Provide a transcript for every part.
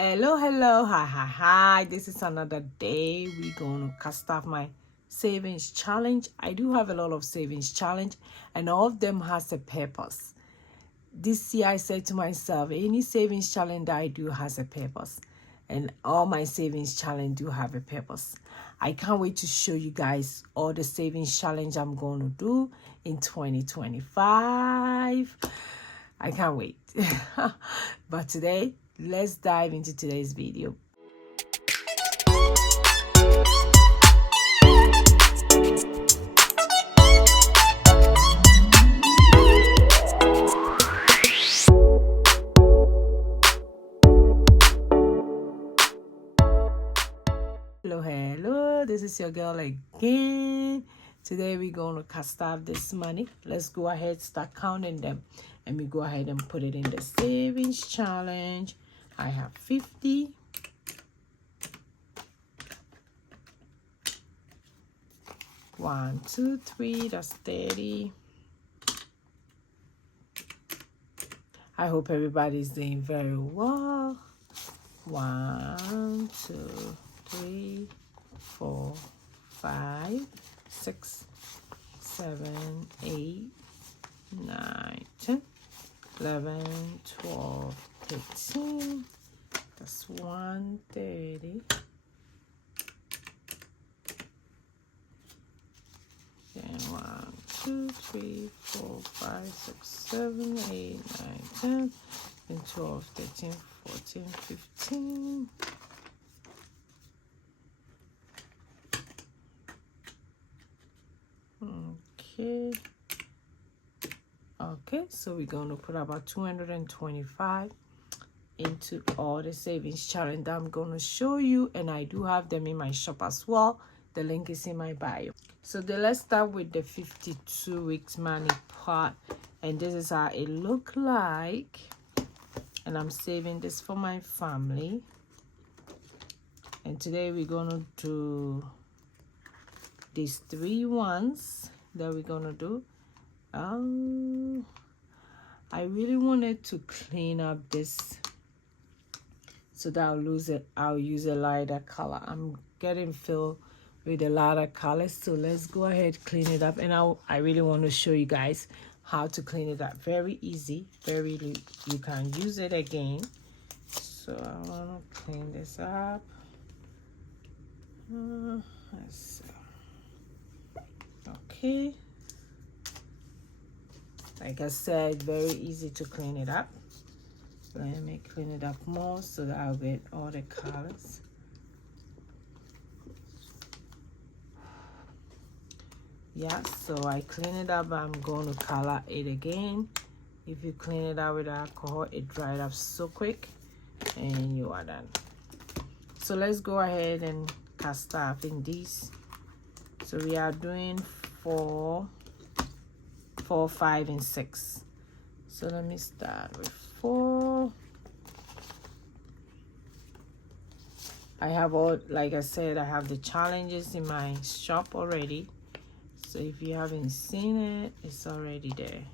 Hello, hi. This is another day. We're going to cast off my savings challenge. I do have a lot of savings challenge, and all of them has a purpose. This year I said to myself, any savings challenge that I do has a purpose, and all my savings challenge do have a purpose. I can't wait to show you guys all the savings challenge I'm going to do in 2025. I can't wait. But today, let's dive into today's video. Hello, this is your girl again. Today we're going to cast off this money. Let's go ahead, start counting them, and we go ahead and put it in the savings challenge. I have 50, 1, 2, 3, that's 30. I hope everybody's doing very well. 1, 2, 3, 4, 5, 6, 7, 8, 9, 10, 11, 12, 13. That's 130. Then 1, 2, 3, 4, 5, 6, 7, 8, 9, 10, and 12, 13, 14, 15. Okay, so we're going to put about 225 into all the savings challenge that I'm going to show you, and I do have them in my shop as well. The link is in my bio. So let's start with the 52 weeks money part, and this is how it look like. And I'm saving this for my family. And today we're going to do these 3 ones that we're going to do. I really wanted to clean up this so that I'll use a lighter color. I'm getting filled with a lot of colors, so let's go ahead, clean it up. And I really want to show you guys how to clean it up. Very easy, you can use it again. So I want to clean this up. Let's see. Okay, like I said, very easy to clean it up. Let me clean it up more so that I'll get all the colors. Yeah, so I clean it up. I'm going to color it again. If you clean it out with alcohol, it dried up so quick and you are done. So let's go ahead and cast off in these. So we are doing 4, 5, and 6. So let me start with 4. I have all, like I said, I have the challenges in my shop already. So if you haven't seen it, it's already there.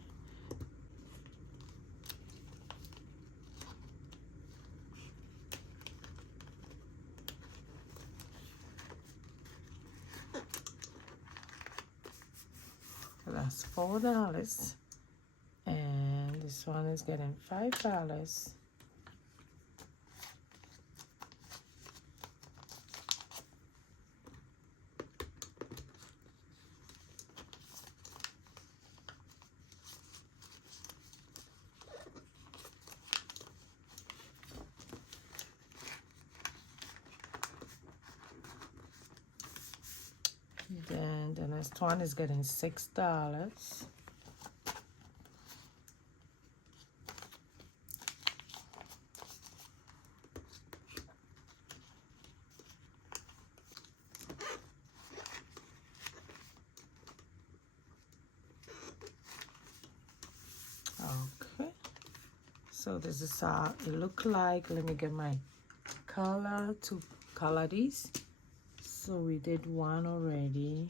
So that's $4. And this one is getting $5. Then the next one is getting $6. Okay, so this is how it look like. Let me get my color to color these. So we did 1 already.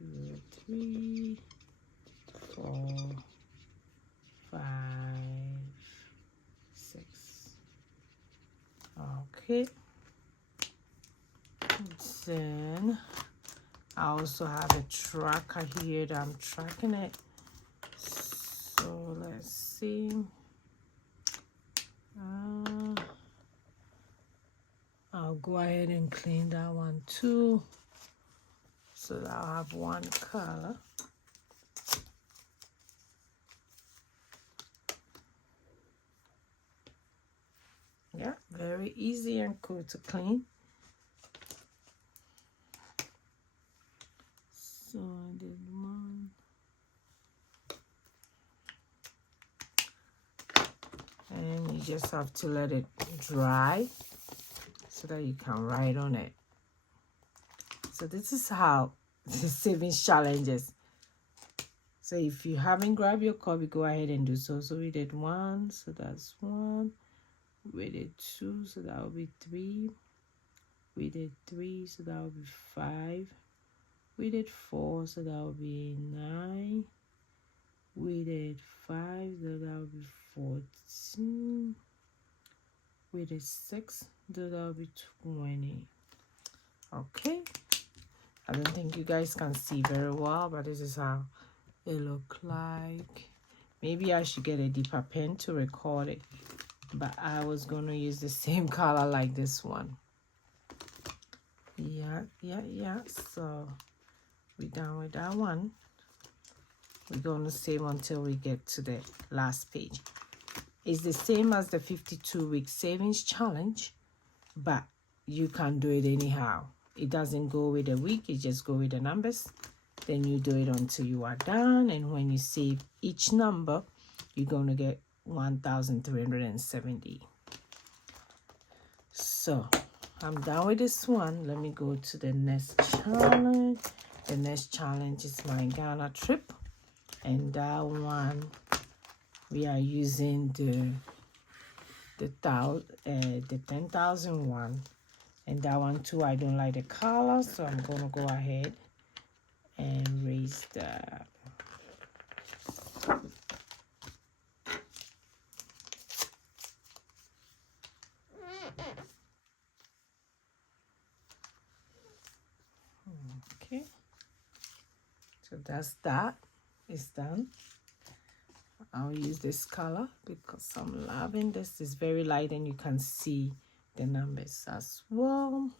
2, 3, 4, 5, 6, Okay, then I also have a tracker here that I'm tracking it. So let's see. I'll go ahead and clean that one too, so that I'll have one color. Yeah, very easy and cool to clean. So I did one. And you just have to let it dry so that you can write on it. So this is how the savings challenges. So if you haven't grabbed your copy, go ahead and do so. So we did 1, so that's 1. We did 2, so that will be 3. We did 3, so that will be 5. We did 4, so that will be 9. We did 5, so that will be 14. We did 6, so that will be 20. Okay. I don't think you guys can see very well, but this is how it look like. Maybe I should get a deeper pen to record it, but I was going to use the same color like this one. Yeah. So we're done with that one. We're going to save until we get to the last page. It's the same as the 52-week savings challenge, but you can do it anyhow. It doesn't go with the week, it just go with the numbers. Then you do it until you are done, and when you save each number, you're going to get 1,370. So I'm done with this one. Let me go to the next challenge. The next challenge is my Ghana trip, and that one we are using the 10,000 one. And that one too, I don't like the color, so I'm gonna go ahead and raise that. Okay, so that's that. It's done. I'll use this color because I'm loving this. It's very light and you can see the numbers as well.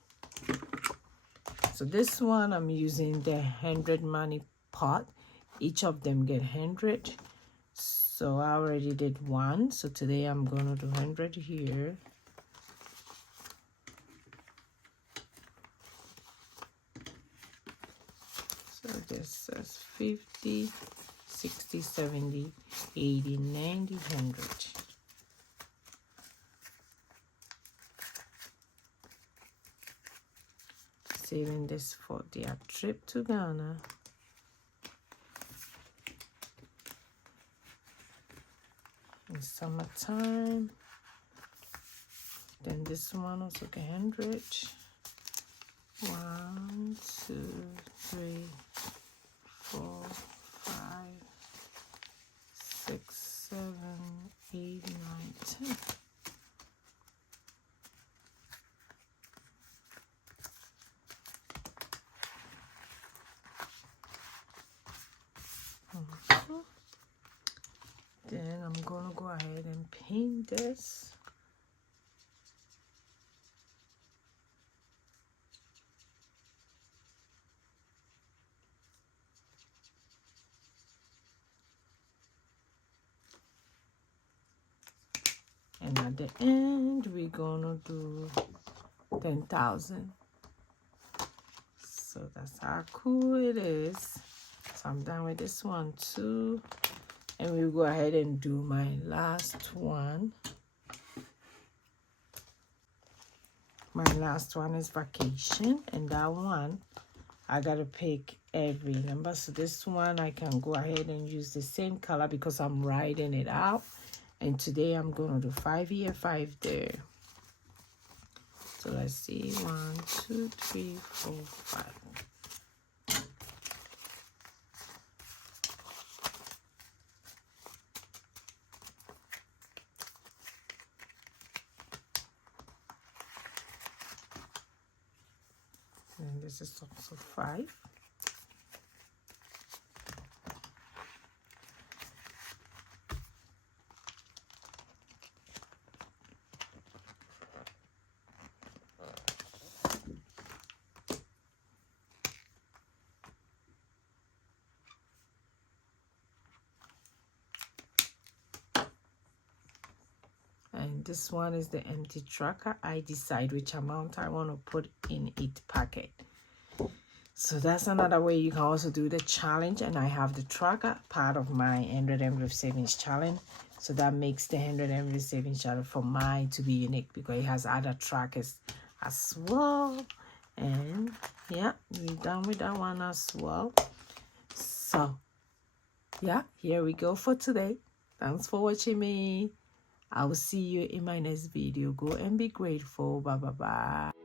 So this one I'm using the 100 money pot. Each of them get 100. So I already did 1. So today I'm gonna do 100 here. So this says 50, 60, 70, 80, 90, 100. Saving this for their trip to Ghana. In summertime. Then this one also get 100. 1, 2, 3, 4, 5, 6, 7, 8, 9, 10. Then I'm gonna go ahead and paint this. And at the end, we're gonna do 10,000. So that's how cool it is. So I'm done with this one too. And we'll go ahead and do my last one. My last one is vacation. And that one, I gotta pick every number. So this one, I can go ahead and use the same color because I'm writing it out. And today I'm gonna do 5 here, 5 there. So let's see, 1, 2, 3, 4, 5. and this is also 5. And this one is the empty tracker. I decide which amount I want to put in each packet. So that's another way you can also do the challenge. And I have the tracker, part of my 100 envelope savings challenge. So that makes the 100 envelope savings challenge for mine to be unique, because it has other trackers as well. And yeah, we're done with that one as well. So yeah, here we go for today. Thanks for watching me. I will see you in my next video. Go and be grateful. Bye bye bye.